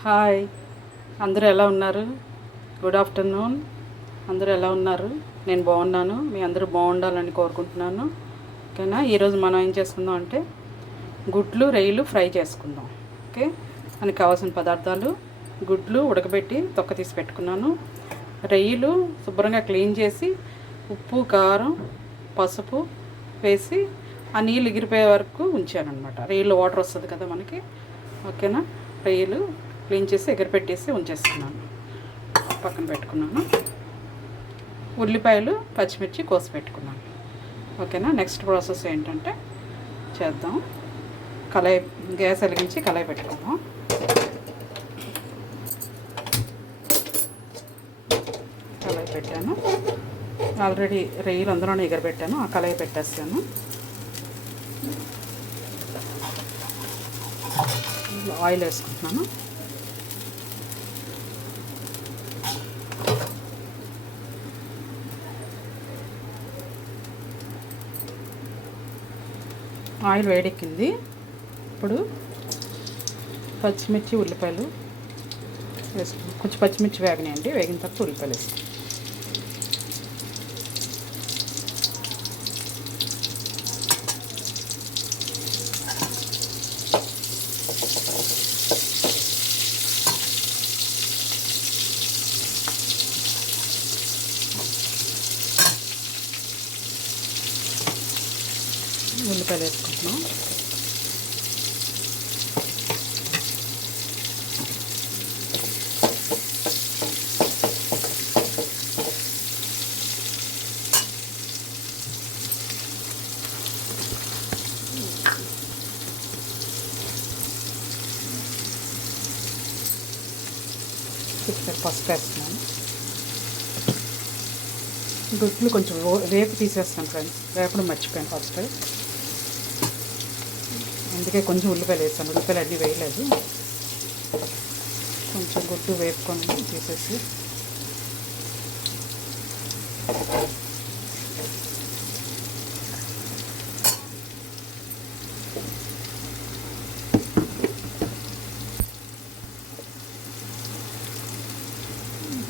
Hi, అందరూ ఎలా ఉన్నారు? Good afternoon. అందరూ ఎలా ఉన్నారు? నేను బాగున్నాను. మీ అందరూ బాగుండాలని కోరుకుంటున్నాను. ఓకేనా? ఈరోజు మనం ఏం చేసుకుందాం అంటే గుడ్లు రొయ్యలు ఫ్రై చేసుకుందాం. ఓకే, మనకి కావాల్సిన పదార్థాలు: గుడ్లు ఉడకబెట్టి తొక్క తీసి పెట్టుకున్నాను, రొయ్యలు శుభ్రంగా క్లీన్ చేసి ఉప్పు కారం పసుపు వేసి ఆ నీళ్ళు ఎగిరిపోయే వరకు ఉంచాను అనమాట. రొయ్యలు వాటర్ వస్తుంది కదా మనకి. ఓకేనా? రొయ్యలు క్లీన్ చేసి ఎగరపెట్టేసి ఉంచేస్తున్నాను, పక్కన పెట్టుకున్నాను. ఉల్లిపాయలు పచ్చిమిర్చి కోసి పెట్టుకున్నాను. ఓకేనా? నెక్స్ట్ ప్రాసెస్ ఏంటంటే చేద్దాం. కళాయి గ్యాస్ వెలిగించి కళాయి పెట్టుకుందాం. కళాయి పెట్టాను, ఆల్రెడీ రొయ్యలు అందులోనే ఎగరబెట్టాను. ఆ కళాయి పెట్టేస్తాను. ఆయిల్ వేసుకుంటున్నాను. ఆయిల్ వేడెక్కింది. ఇప్పుడు పచ్చిమిర్చి ఉల్లిపాయలు వేసుకుంటాం. కొంచెం పచ్చిమిర్చి వేగినాయండి. వేగిన తర్వాత ఉల్లిపాయలు వేస్తాం. ఉల్లిపాయలు వేసుకుంటున్నాం. చిటికెడు పసుపు వేస్తున్నాను. గుడ్లు కొంచెం వేపు తీసేస్తాను ఫ్రెండ్స్. వేపడం మర్చిపోయాను ఫస్ట్, అందుకే కొంచెం ఉల్లిపాయలు వేస్తాను. ఉల్లిపాయలు అన్నీ వేయలేదు. కొంచెం గుడ్డు వేపుకొని తీసేసి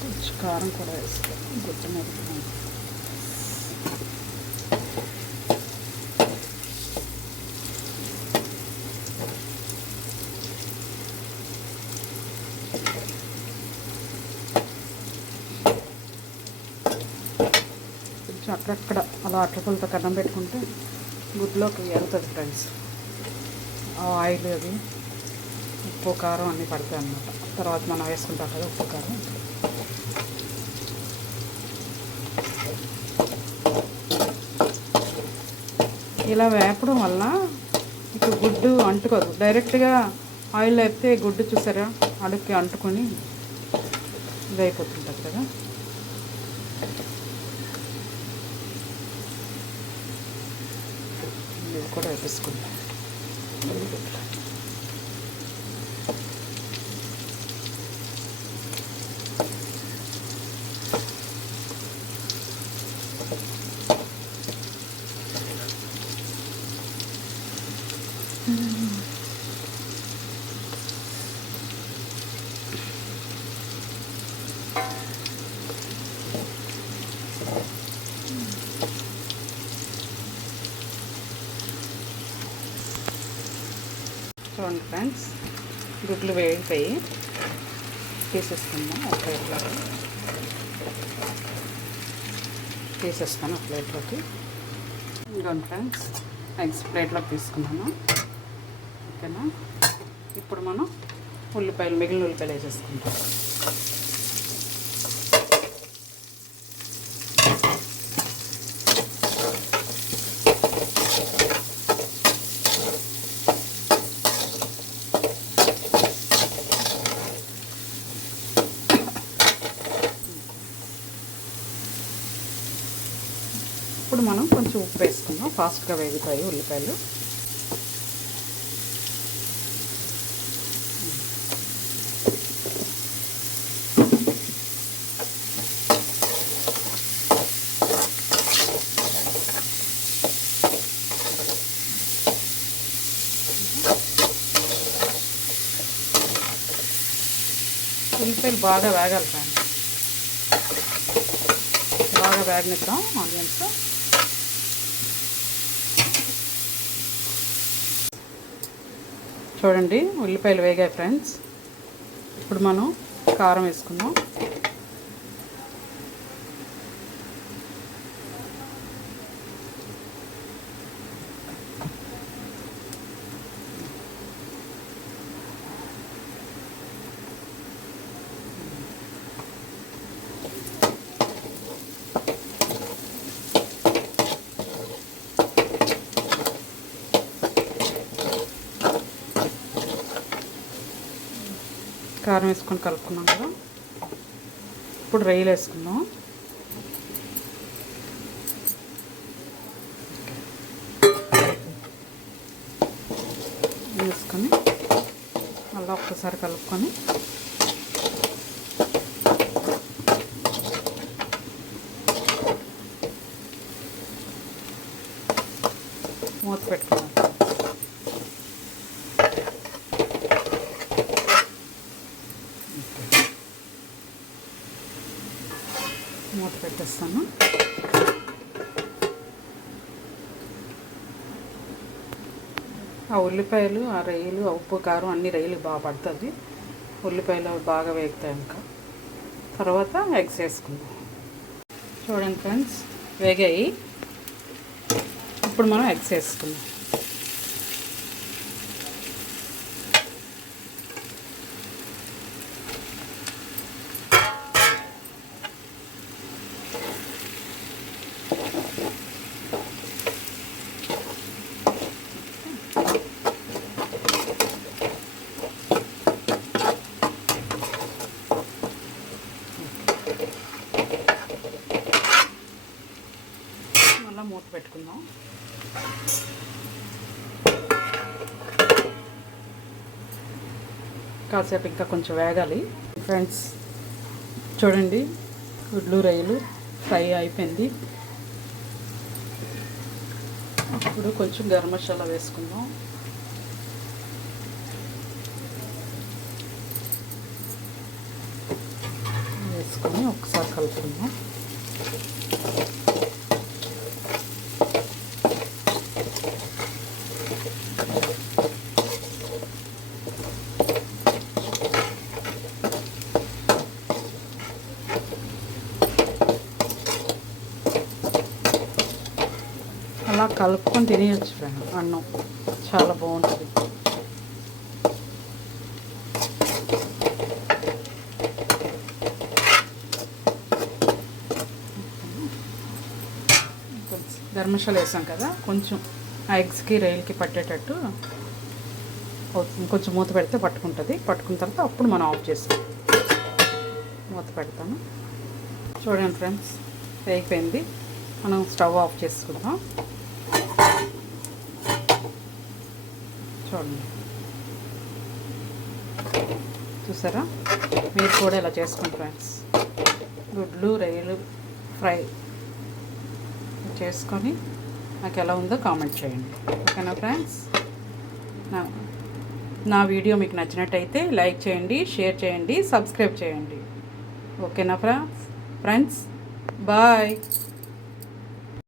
కొంచెం కారం కూడా వేస్తాను గుడ్డు మీద. అక్కడక్కడ అలా అట్లపులతో కన్నం పెట్టుకుంటే గుడ్లోకి వెళ్తుంది ఫ్రెండ్స్. ఆ ఆయిల్ అది ఉప్పు కారం అన్నీ పడతాయి అన్నమాట. తర్వాత మనం వేసుకుంటాం కదా ఉప్పు కారం. ఇలా వేపడం వల్ల ఇక గుడ్డు అంటుకోదు. డైరెక్ట్గా ఆయిల్ వేపితే గుడ్డు చూసారా అడుక్కి అంటుకొని ఇదైపోతుంటుంది కదా. ఇవి కూడా వేసుకుంటాం. చూడండి ఫ్రెండ్స్, గుడ్లు వేగిపోయి తీసేసుకుందాం. ఒక ప్లేట్లోకి తీసేస్తాను. ఒక ప్లేట్లోకి ఇంకోండి ఫ్రెండ్స్, ఎగ్స్ ప్లేట్లోకి తీసుకున్నాను. ఓకేనా? ఇప్పుడు మనం మిగిలిన ఉల్లిపాయలు వేసేసుకుంటాం. ఇప్పుడు మనం కొంచెం ఉప్పు వేసుకుందాం. ఫాస్ట్గా వేగుతాయి ఉల్లిపాయలు. ఉల్లిపాయలు బాగా వేగాలి ఫ్రెండ్స్. బాగా వేగనిద్దాం ఆనియన్స్. చూడండి ఉల్లిపాయలు వేగాయి ఫ్రెండ్స్. ఇప్పుడు మనం కారం వేసుకుందాం. కారం వేసుకొని కలుపుకున్నాం కదా. ఇప్పుడు రొయ్యలు వేసుకుందాం. వేసుకొని మళ్ళీ ఒక్కసారి కలుపుకొని మూత పెట్టుకున్నాం. మూత పెట్టేస్తాను. ఆ ఉల్లిపాయలు, ఆ రొయ్యలు, ఉప్పు కారం అన్ని రొయ్యలు బాగా పడుతుంది. ఉల్లిపాయలు బాగా వేగుతాయి. ఇంకా తర్వాత ఎగ్స్ వేసుకుందాం. చూడండి ఫ్రెండ్స్, వేగాయి. ఇప్పుడు మనం ఎగ్స్ వేసుకుందాం. మళ్ళీ మూత పెట్టుకుందాం. కాసేపు ఇంకా కొంచెం వేగాలి ఫ్రెండ్స్. చూడండి గుడ్లు రొయ్యలు ఫ్రై అయిపోయింది. ఇప్పుడు కొంచెం గరం మసాలా వేసుకుందాం. వేసుకొని ఒకసారి కలుపుకుందాం. అలా కలుపుకొని తినేయచ్చు ఫ్రెండ్. అన్నం చాలా బాగుంటుంది. గరం మసాలా వేసాం కదా, కొంచెం ఆ ఎగ్స్కి రొయ్యలకి పట్టేటట్టు కొంచెం మూత పెడితే పట్టుకుంటుంది. పట్టుకున్న తర్వాత అప్పుడు మనం ఆఫ్ చేస్తాం. మూత పెడతాను. చూడండి ఫ్రెండ్స్, వేగిపోయింది. మనం స్టవ్ ఆఫ్ చేసుకుందాం. చూడండి, చూసారా? మీరు కూడా ఇలా చేసుకోండి ఫ్రెండ్స్. గుడ్లు రొయ్యలు ఫ్రై చేసుకొని నాకు ఎలా ఉందో కామెంట్ చేయండి. ఓకేనా ఫ్రెండ్స్? నా వీడియో మీకు నచ్చినట్టయితే లైక్ చేయండి, షేర్ చేయండి, సబ్స్క్రైబ్ చేయండి. ఓకేనా ఫ్రెండ్స్? బాయ్.